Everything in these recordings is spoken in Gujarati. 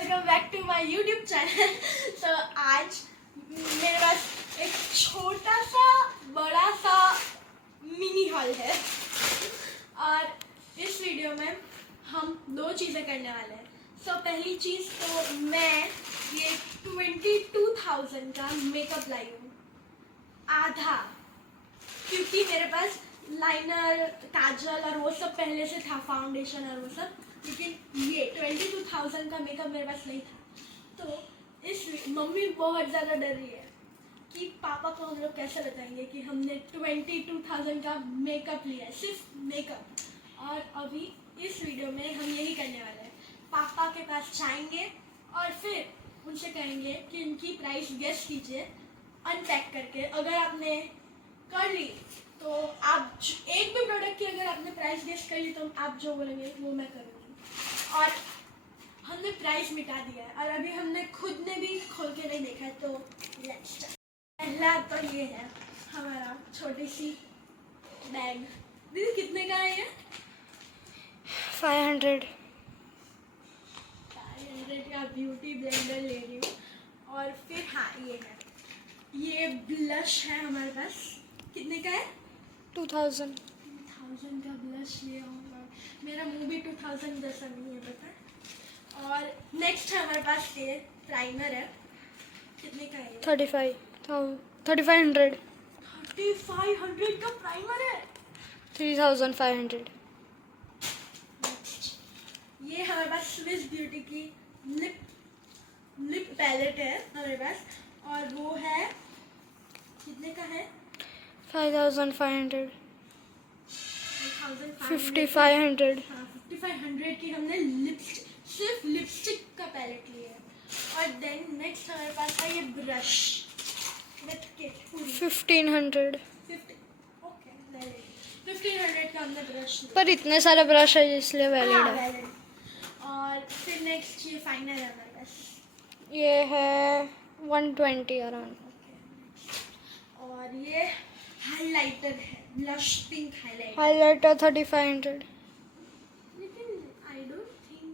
Welcome back to my YouTube channel. तो आज मेरे पास एक छोटा सा बड़ा सा मिनी हॉल है और इस वीडियो में हम दो चीज़ें करने वाले हैं। पहली चीज़ तो मैं ये 22,000 का मेकअप लाई हूँ आधा, क्योंकि मेरे पास लाइनर काजल और वो सब पहले से था, फाउंडेशन और वो सब, लेकिन ये 22,000 का मेकअप मेरे पास नहीं था। तो इस मम्मी बहुत ज़्यादा डर रही है कि पापा को हम लोग कैसे बताएंगे कि हमने 22,000 का मेकअप लिया है, सिर्फ मेकअप। और अभी इस वीडियो में हम यही करने वाले हैं, पापा के पास जाएंगे और फिर उनसे कहेंगे कि उनकी प्राइस गेस कीजिए अनपैक करके। अगर आपने कर ली तो आप एक भी प्रोडक्ट की अगर आपने प्राइस गेस कर ली तो आप जो बोलेंगे वो मैं करूँगी। और हमने प्राइस मिटा दिया है और अभी हमने खुद ने भी खोल के नहीं देखा है। तो लेट्स स्टार्ट। पहला तो ये है हमारा छोटी सी बैग। दीदी कितने का है ये? 500 का ब्यूटी ब्लेंडर ले रही हूँ। और फिर हाँ ये ब्लश है हमारे पास। कितने का है? 2000 का ब्लश लिया हूँ। मेरा मुंह भी 2000 जैसा नहीं है, पता है। और नेक्स्ट है हमारे पास ये प्राइमर है। कितने का है? 3500 3500 का प्राइमर है। 3500 ये हमारे पास स्विस ब्यूटी की लिप पैलेट है हमारे पास, और वो है कितने का है? 5500 5500 की हमने सिर्फ लिपस्टिक का पैलेट लिया है। और देन नेक्स्ट हमारे पास है ये ब्रश विथ किट पूरी 1500 ओके 1500 का हमने ब्रश लिया। पर इतने सारे ब्रश है इसलिए वैलिड हाँ, है। valid। और फिर नेक्स्ट ये फाइनल है हमारे पास, ये है 120 अराउंड। और ये हाइलाइटर है, ब्लश पिंक हाइलाइटर 3500। लेकिन आई डोंट थिंक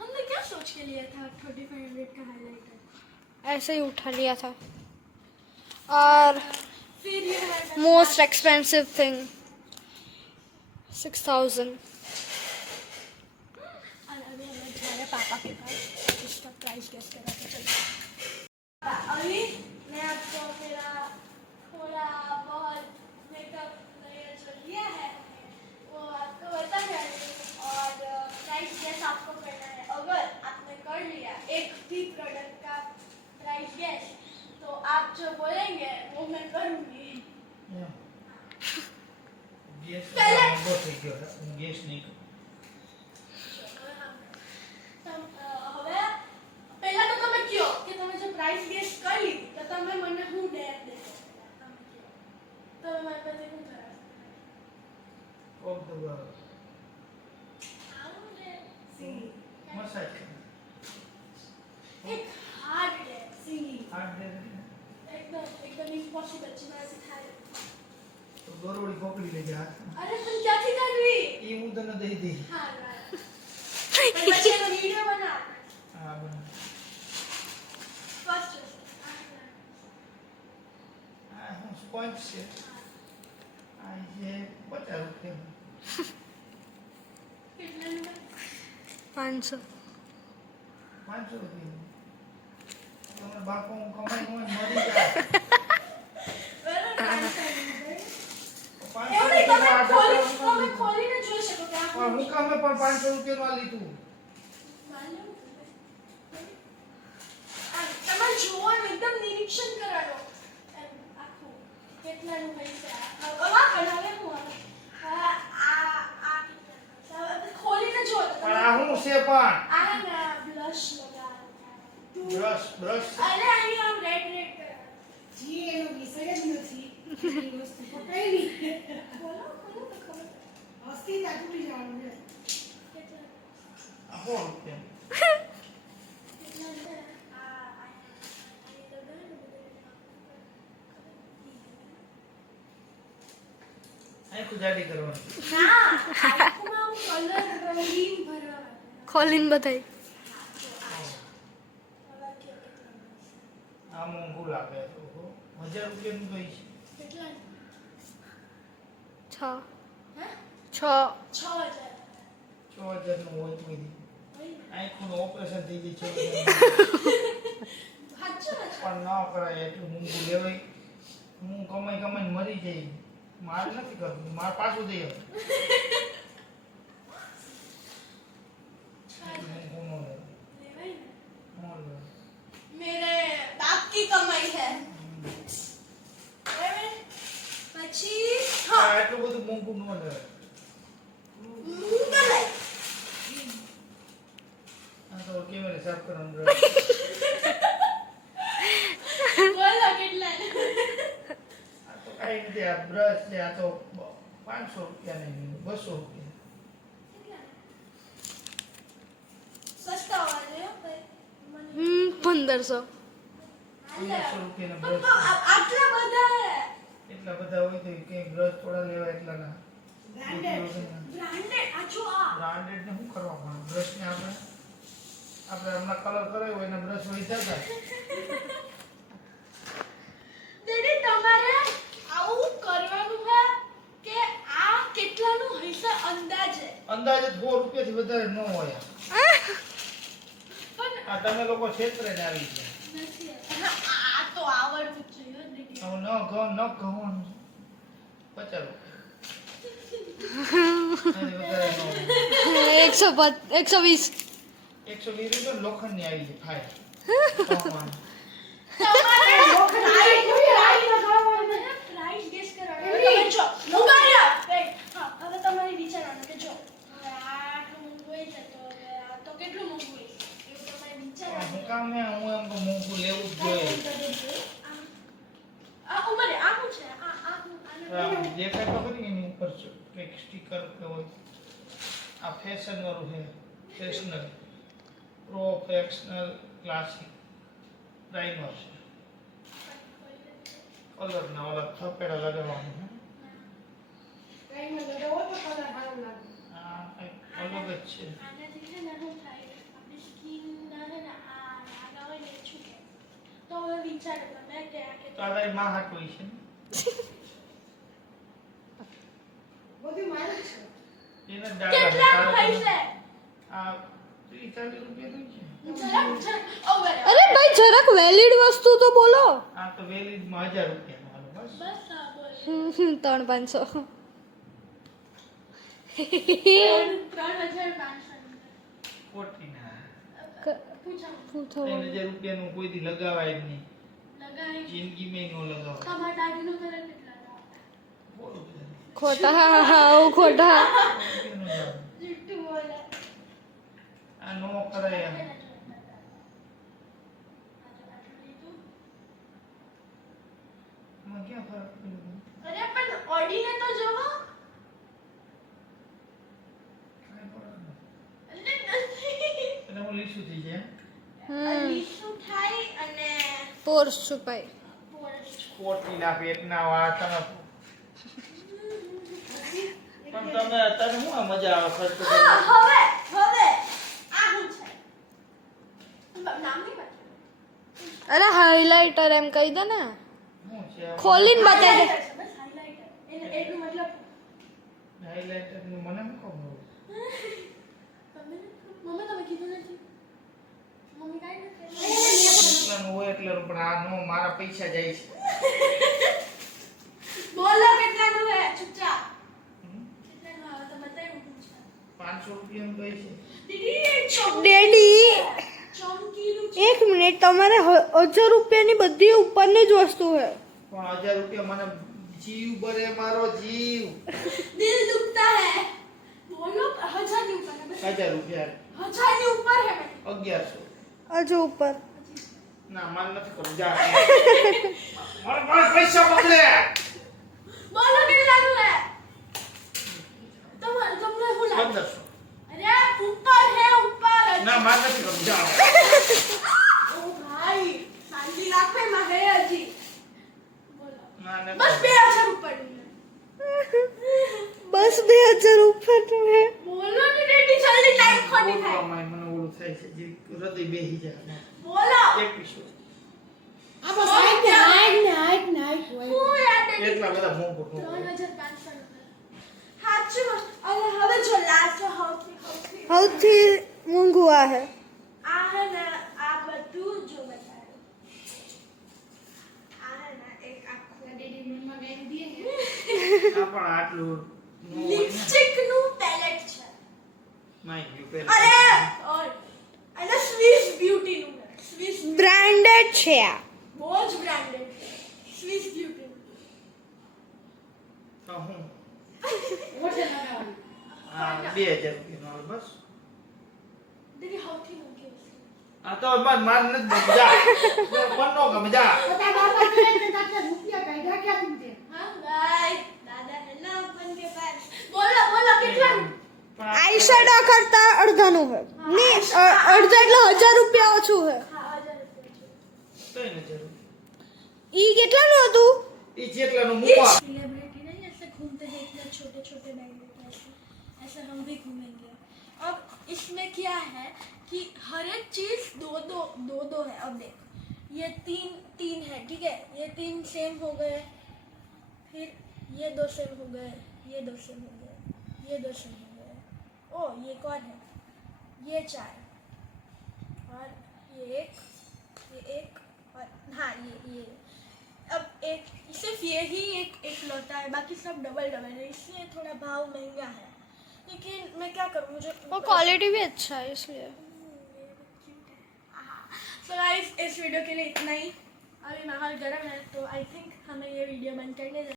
हमने क्या सोच के लिया था 3500 का हाइलाइटर। ऐसे ही उठा लिया था। और फिर ये हमारे पास मोस्ट एक्सपेंसिव थिंग 6000। और अभी हमें जा रहे हैं पापा के पास, इसका प्राइस गेस करा के चलिए। अभी मैं आपको मेरा थोड़ा बहुत मेकअप नया जो लिया है वो आपको बता रही हूँ, और प्राइस गेस आपको करना है। अगर आपने कर लिया एक भी प्रोडक्ट का प्राइस गेस तो आप जो बोलेंगे वो मैं करूँगी। पहले હવે પહેલા તો તમે કયો કે તમે જે પ્રાઇસ ગેસ કરી લીધી તો તમે મને હું ડેર દેશો, તમે કયો તો મારી પાસે શું કરાશે? આવું ડેર સી એક હાર્ડ ડેર સી एकदम इम्पॉसिबल છે મારાથી થાય। દોરવડી પકડી લેજે હાથ અરે પણ ક્યાંથી કરવી? એ હું તને દઈ દઈ હા પણ પછી એનો વિડિયો બના હા બને ફર્સ્ટ હા હું સ્પોન્જ છે આ જે 50 રૂપિયા કેટલા નંબર? 500 500 રૂપિયા તમારા બાપુ કમાઈ મરી જાય એવું નહીં, તમે ખોલીને જોઈ શકો કે આ પણ હું કામે પણ 500 રૂપિયાનું આ લીધું તમારે જોવાનું, એકદમ નિરીક્ષણ કરવાનું એમ આખું કેટલાનું પૈસા આ બનાવે હું આ ખોલીને જો પણ આ હું છે પણ આ ના બ્લશ લગાવ બ્રશ અરે આની આમ રેડ કર જી એનો વિષય જ નથી એ વસ્તુ પકડાઈ નહીં બોલો તો ખબર હસ્તી તા તૂટી જવાનું છે કેટલા આ 100 રૂપિયા કેટલા છે આ આની લગાવ આ કુજાડી કરવાની ના આખું કલર રંગીન ભરવા खोलिन बताई। આ મોંઘું લાગે તો 1000 રૂપિયાનું કઈ છે કેટલા 6 હે 6 6000 6000 નું હોય કોઈ દી આંખનું ઓપરેશન થઈ ગઈ છે સાચું ને પણ ન કરાય એટલું મોંઘું લેવાય હું કમાઈને મરી જઈ માર નથી કરવું માર પાછું દઈ આવે મોંઘું ન લેવાય. લેવાય ને ન લેવાય. मेरे बाप की कमाई है बराबर? પછી હા આ એટલું બધું મોંઘું ન લેવાય. મુંહ કલાઈ આ તો કેમેરા સાફ કરવાનું રહે. બોલો કેટલા આ તો કાંઈ નથી આ બ્રશ છે આ તો 500 રૂપિયા નહીં 200 રૂપિયા સસ્તા હોવા જોઈએ ભાઈ મને 1500 1500 રૂપિયાના બ્રશ આટલા બધા એટલા બધા હોય તો કે બ્રશ થોડા લેવા એટલા ના બ્રાન્ડેડ આ જો આ બ્રાન્ડેડ ને શું કરવા પણ બ્રશ ને આપણે હમણાં કલર કરાયો હોય એના બ્રશ હોય જતા દીદી તમારે આવું કરવાનું છે કે આ કેટલાનું હશે અંદાજે અંદાજે 100 રૂપિયાથી વધારે ન હોય પણ આ તમે લોકો ક્ષેત્રે ને આવી છે નથી આ તો આવડવું જ જોઈએ દીદી હવે ન કહવાનું 50 રૂપિયા 120 120 રૂપિયા લોખંડની આવી છે ફાય તમારે પ્રાઇસ ગેસ કરવાનો તમે જો મુગાયા હા હવે તમારે વિચારવાનું કે જો હવે આટલું મોંઘું હોય છે તો હવે આ તો કેટલું મોંઘું હોય એવું તમારે હું વિચારવાનું કામ ને હું એમ કે મોંઘું લેવું જ જોઈએ આ ઉમરે આ શું છે આ આમ દેખાય તો ખરી એની ઉપર કંઈક સ્ટીકર કે હોય આ ફેશન વાળું છે ફેશનલ પ્રોફેશનલ ક્લાસિક પ્રાઇમર છે કલર ના ઓલા થપેડા લગાવવાનું છે આ કંઈક અલગ જ છે આનાથી છે ને શું થાય આપણી સ્કિન ના છે ને આ નાના હોય ને છૂટે તો હવે વિચારો તમે કે આ તો આ તારી માં હાથ હોય છે ને એના ડાળા કેટલા છે. પૈસે આ 30-40 રૂપિયા છે જરાક ઓવર અરે ભાઈ જરાક વેલિડ વસ્તુ તો બોલો આ તો વેલીડ માં 1000 રૂપિયા નો બસ બસ આ બોલ 3-500 3500 ખોટી ના પૂછો 3000 રૂપિયા નું કોઈ દી લગાવાય જ નહીં લગાઈ જિંદગી માં ન લગાવાય તમારા દાદીનું કલર કેટલા બોલો બધા. ખોટા ખોટા જુઠ્ઠું બોલે આ નો કરાય એમ. આમાં ક્યાં ફરક પડ્યો? અરે પણ ઓડીને તો જોવો કાંઈ ફરક નથી. એટલે નથી એટલે હું લીસું થઈ જાય લીસું થાય અને પોર્સ છુપાય ખોટી ના પેટના વાળ તમે પણ તમે અત્યારે શું આ મજા આવે ખર્ચ હા કરવાની? હવે આ શું છે નામ નહીં બતાવ્યું અરે હાઇલાઇટર એમ કહી દે ને શું છે ખોલીને બતાવી દે Highlighter છે, બસ highlighter. એનું મતલબ હાઇલાઇટર નું મને શું ખબર મમ્મી તમે કીધું નથી મમ્મી કાંઈ નથી એટલાનું હોય એટલાનું પણ આ નો મારા પૈસા જાય છે બોલો કેટલાનું હે ચૂપચાપ હમ? કેટલાનું આવે તો બતાવ્યું હું છે 500 રૂપિયાનું કઈ છે દીદી ડેડી ચમકીલું છે 1 મિનિટ તમારે 1000 રૂપિયાની બધી ઉપરની જ વસ્તુ છે પણ 1000 રૂપિયા મને જીવ બરે મારો જીવ દિલ દુખતા હે બોલો 1000 ની ઉપર है 1000 રૂપિયા 1000 ની ઉપર है मैं 1100 હજુ ઉપર ના માન નથી કરું જા મારા પૈસા મોકલે બોલો કેટલાનું હે તમને હું લાગે 1500 અરે ઉપર है ऊपर ના માન નથી કરું જા ओ भाई शांति રાખો માં હે હજી બોલો ના ના બસ 2000 ઉપર બસ 2000 ઉપર છે બોલો ને ડેડી જલ્દી ટાઈમ ખોટી થાય બોલવામાં મને ઓલું થાય છે જે હૃદય બેહી જાય બોલો 2100 આ બસ હાઈટ ને હાઈટ હોય. હું યાદ નથી. એટલા બધા મોંઘું 3500 રૂપિયા. સાચું. અને હવે જો લાસ્ટ સૌથી સૌથી મોંઘું આ હે આ હે ને આ બધું જો બતાવ્યું. આ હે ને એક આખું ડેડી મનમાં બેન દે ને. આ પણ આટલું નો હોય ને. લિપસ્ટિક નું પેલેટ છે. માય ગયું અરે પેલા ઓર અને સ્વિસ બ્યુટી નું છે. સ્વિસ બ્રાન્ડેડ છે આ બહુ જ બ્રાન્ડેડ છે. Swiss beauty. તો હું ઓછે લગાવવાનું. આ 2000 રૂપિયાનો આવે બસ દેખી સૌથી મોંઘી વસ્તુ. આ તો માર નથી મજા બનો કે મજા પોતા બાપા કહે કે તારે રૂપિયા કાઢ્યા ક્યાંથી તે? હા ભાઈ દાદા હેલો બન કે પાસ. બોલો બોલો કેટલાનું? આઈશેડો કરતા અડધાનું હે ની અડધા એટલે 1000 રૂપિયા ઓછું હે હા 1000 રૂપિયા છે. કઈ નથી જરૂર ઈ કેટલાનું હતું ઈ જેટલાનું મૂકવા सेलिब्रिटी नहीं ऐसे घूमते हैं इतने छोटे छोटे बैग लेके ऐसे हम भी घूमेंगे. अब इसमें क्या है कि हर एक चीज दो है. अब देख ये तीन है ठीक है. ये 3 सेम हो गए. फिर ये 2 सेम हो गए. ये 2 सेम हो गए. ये 2 सेम हो गए. ओ ये एक और है. ये 4 और ये एक और हाँ ये अब एक सिर्फ ये ही एक लौटा है. बाकी सब डबल है इसलिए थोड़ा भाव महंगा है. लेकिन मैं क्या करूँ मुझे और क्वालिटी भी अच्छा है इसलिए सो गाइस इस वीडियो के लिए इतना ही. अभी माहौल गर्म है तो आई थिंक हमें ये वीडियो बंद करने